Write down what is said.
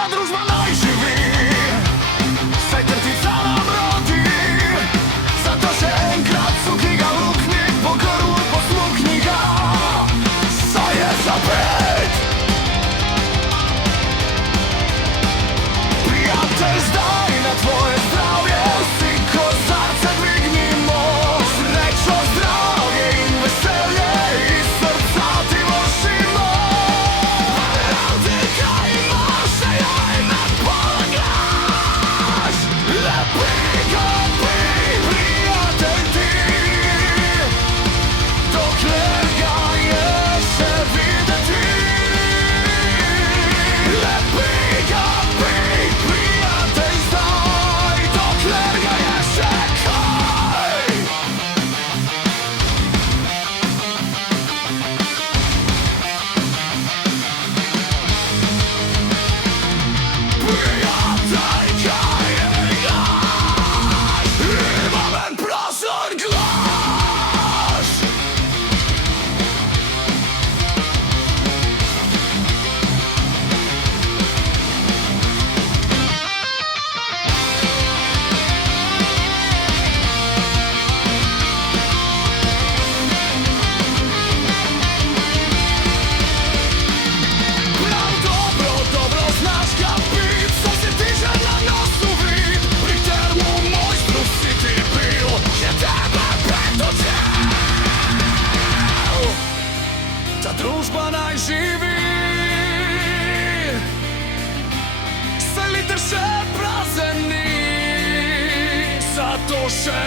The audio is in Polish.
ta družba naj živi, saj trtica nam rodi. Zato še enkrat cukni ga, lukni, po grlu posmukni ga, saj je zapet. Prijatelj, zdaj na tvoje zdravje, vsi kozarce dvignimo. Srečo, zdravje in veselje, iz srca ti voščimo. Rodi, kaj imaš, da jaj me polagaš. Lepi ga pij, prijatelj ti, dokler ga je še videti. Lepi ga pij, prijatelj, zdaj, dokler ga je še kaj. Prijatelj, kaj imaš, imam en prazen glas. Prav dobro, dobro znaš ga pit, saj si ti že na nosu vid. Pri termu mojstru si ti bil, je tebe pretočil. Ta družba naj živi, saj liter še prazen ni, zato še